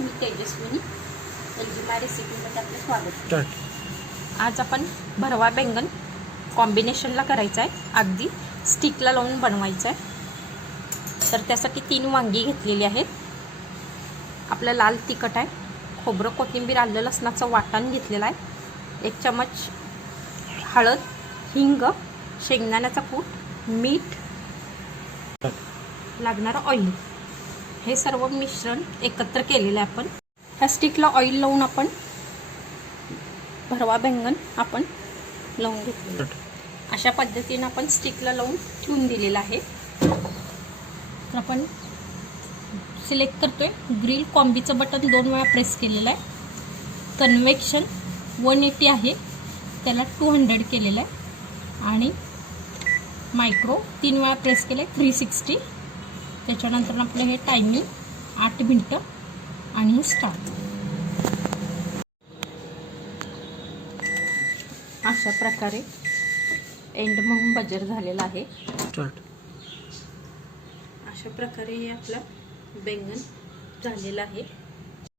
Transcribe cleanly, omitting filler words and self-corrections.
मी Tejaswini LGMA रेसिपीमध्ये आपलं स्वागत। आज आपण भरवा बैंगन कॉम्बिनेशनला करायचं आहे, अगदी स्टिकला लावून बनवायचं आहे। तर त्यासाठी 3 वांगी घेतलेली आहेत। आपलं लाल तिखट आहे, खोबरं कोथिंबीर आलं लसणाचं वाटण घेतलेलं आहे, 1 चमच हळद, हिंग, शेंगदाण्याचा कूट, मीठ, लागणारं ऑइल, हे सर्व मिश्रण एकत्र केलेलं आहे। आपण ह्या स्टिकला ऑइल लावून आपण भरवा बैंगन आपण लावून घेतलेलं आहे। अशा पद्धतीने आपण स्टिकला लावून ठेवून दिलेलं आहे। तर आपण सिलेक्ट करतोय ग्रिल कॉम्बीचं बटन 2 वेळा प्रेस केलेलं आहे। कन्व्हेक्शन 180 आहे, त्याला 200 केलेलं आहे आणि मायक्रो 3 वेळा प्रेस केलं आहे 360। त्याच्यानंतर आपलं हे टायमिंग 8 मिनिटं आणि स्टार्ट। अशा प्रकारे एंड म्हणून बजर झालेला आहे। अशा प्रकारे हे आपलं बैंगन झालेलं आहे।